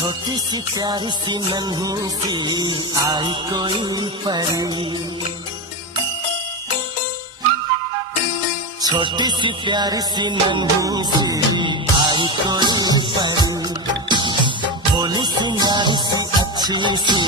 छोटी सी प्यारी सी नन्ही सी आई कोई परी, छोटी सी प्यारी सी नन्ही सी आई कोई परी, भोली सी नारी सी अच्छी सी